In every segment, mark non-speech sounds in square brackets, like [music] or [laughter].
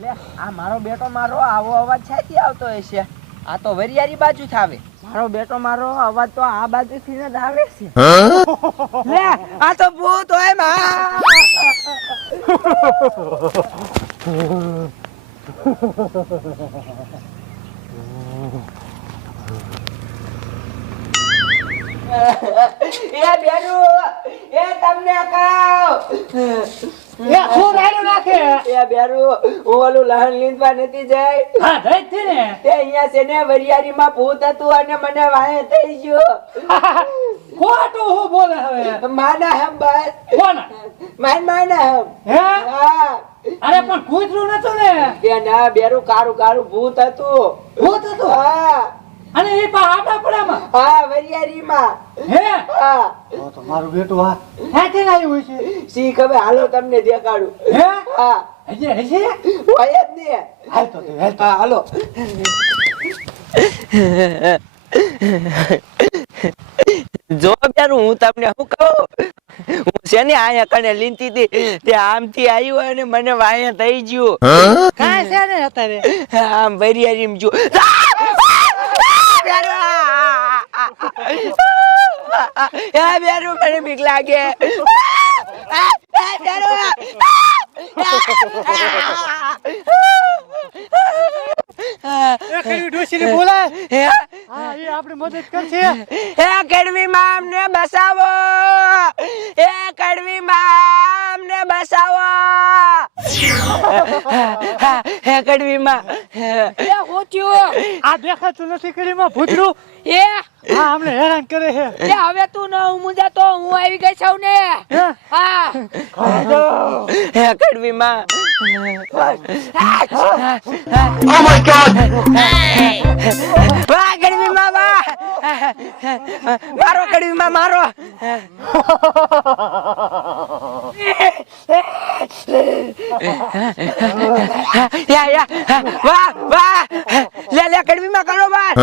લે આ મારો બેટો મારો આવો અવાજ છાતી આવતો હશે? આ તો વરિયારી બાજુ આવે. મારો બેટો મારો અવાજ તો આ બાજુ થી જ આવે છે. લે આ તો ભૂત હોયમાં. [laughs] [laughs] એ બેનુ એ તમને કહું એ શું રાડ્યું નાખે? એ બેરુ હું ઓલું લહણ લીંદવા નથી જાય હા જઈ છે ને. તે અહીંયા છે ને વરિયારીમાં ભૂત હતું અને મને વાહે થઈ ગયો. [laughs] ખોટું હું બોલે હવે? માના હમ બસ. કોણ? માન માના હમ. હે? હા. અરે પણ કૂતરું નતું ને? કે ના બેરું કારું કારું ભૂત હતું. ભૂત હતું? હા. અને એ પા આટા હા વરિયારીમાં હે? હા. તો મારું બેટું આ ક્યાંથી આવ્યું છે? સી ખબર? હાલો તમને દેખાડું. હે? હા. હજે હજે હોય જ નહીં હાલ તો હાલ તો. હાલો. જો બેરું હું તમને શું કહું? હું છે ને અહીંયા કને લીંતી હતી તે આમથી આવ્યું અને મને વાયા થઈ ગયું. કાંઈ છે ને અત્યારે? આમ વરિયાળી જો. મને બીક લાગે કડવી માં અમને બસાવો. એ કડવી માં અમને બસાવો. હે માં એ હોત્યું આ દેખાતું નથી કરીમાં ભૂતરું? એ. હા અમને હેરાન કરે છે. એ હવે તું ન મુંજા તો હું આવી ગઈ છું ને. હે? હા. હે કડવી માં વાહ કડવી માં વાહ. મારો કડવી માં મારો. યા યા. વાહ વાહ. લે લે કડવી માં કરો બાર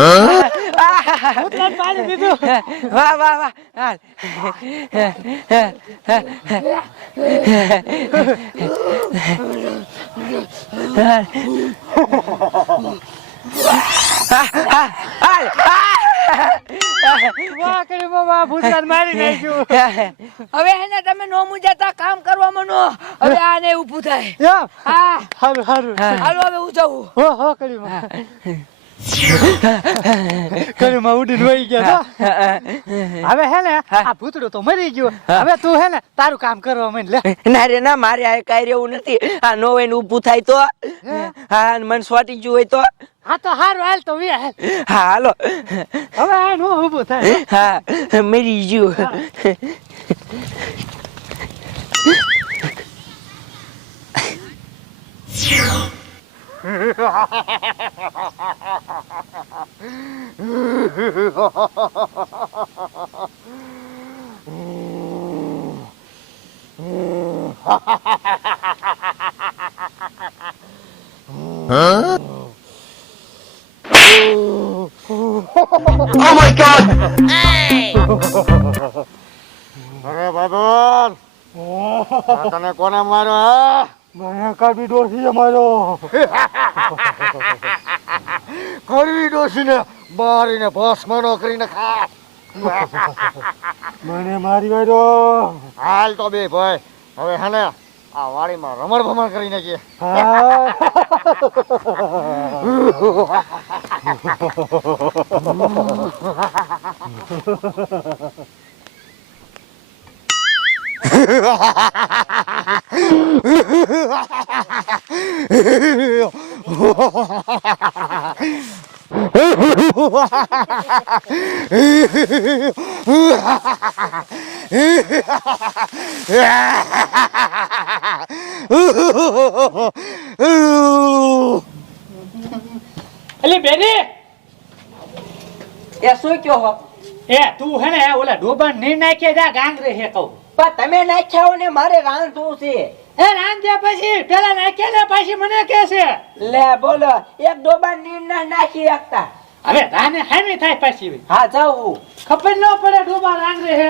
દીધું. વાહ વાહ વાહ. હાલ. હાલ, નાખ્યું હાલ. હવે એને તમે નો મુજાતા કામ કરવા મનો હવે આને ઊભું થાય. હા. હારું હારું. હાલો હવે હું જાઉં. હો હો કરીમાં કરીમાં ઉડીને વહી ગયા હવે હે ને આ ભૂતડો તો મરી ગયો. હવે તું હે ને તારું કામ કરવા માંડ લે. ના રે ના મારે આ કઈ રહેવું નથી. આ નો હોય ને ઊભું થાય તો. હા? મને સ્વાટી ગયું હોય તો. હા તો હારું હાલ તો વે હાલ. હા હાલો. હવે આ નો ઊભું થાય. હા મરી ગયું. [laughs] અરે બાબન આ તને કોને માર્યો હે મને કાઢી ડોસી અમારો. [laughs] કરવી ડોસીને મારીને ભસ્મનો કરીને ખા મને મારી વાળો હાલ તો બે ભાઈ. હવે હે ને આ વાડીમાં રમણ ભમણ કરી નાખીએ [laughs] અલી બેરી એ શું કયો હો એ તું હે ને ઓલા ડોબા ની નાખે જા ગાંગરે હે કહું પણ તમે નાખ્યા ને મારે રાંધવું છે. એ રાંધ્યા પછી? પેલા નાખે ને પછી મને કે છે? લે બોલો એક ડોબા નીર ના નાખી એકતા હવે રાને હામી થાય પાછી. હા જાઉં ખબર ન પડે ડોબા રાંધે હે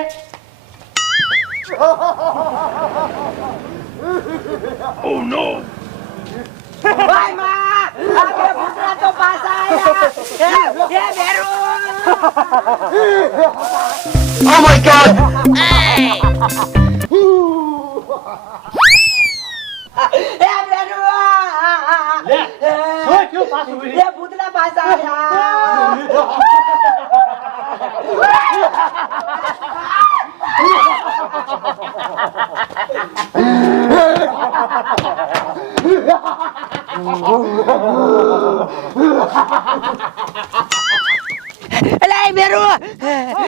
ભાઈ માં આ બે કૂતરા તો પાછા આયા. એ એ બેરો. એ બેરો શું થયું પાછું પાછા આયા અલા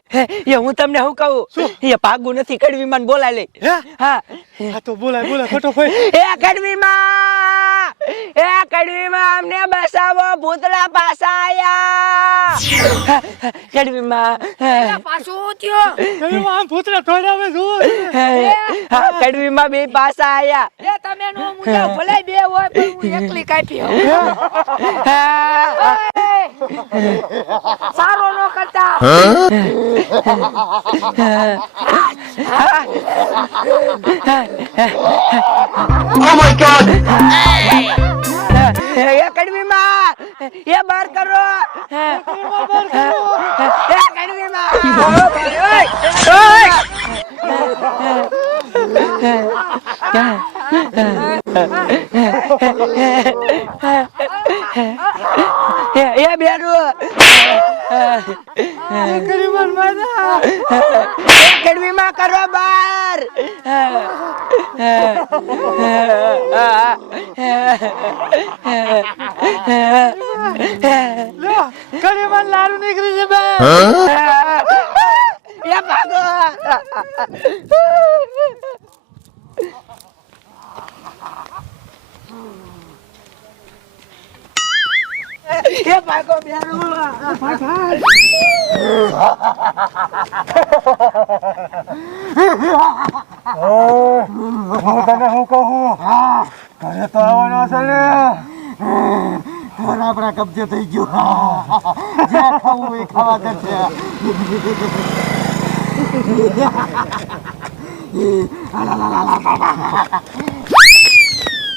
એ હું તમને હું કહું? એ પાગું નથી કડવી માં બોલાય લઈ. હે? હા. આ તો બોલાય બોલાય ખોટો ભાઈ એ કડવી માં! એ કડવી માં અમને બસાવો ભૂતળા પાસા આયા. કડવી માં પાછું થયો તમે આમ ભૂતરા ઢોળાવે જુઓ. હા કડવી માં બે પાસા આયા. એ તમે નો મુજા ભલે બે હોય પણ હું એકલી કાપી હા. સારો નો કરતા. એ કડવી માં એ બાર કરો. એ કડવી માં એ બેરું ગરીબન માના કડવી mana? કરો બાર. લો ગરીબન લાડુ નીકળી છે બે. Ya ભાગો. એ ભાગો બેરું હું તને હા કહું ઘરે તો આવવાનો છે ને ઘર આપણા કબજે થઈ ગયું જ્યાં ખાવું એ ખાવા જશે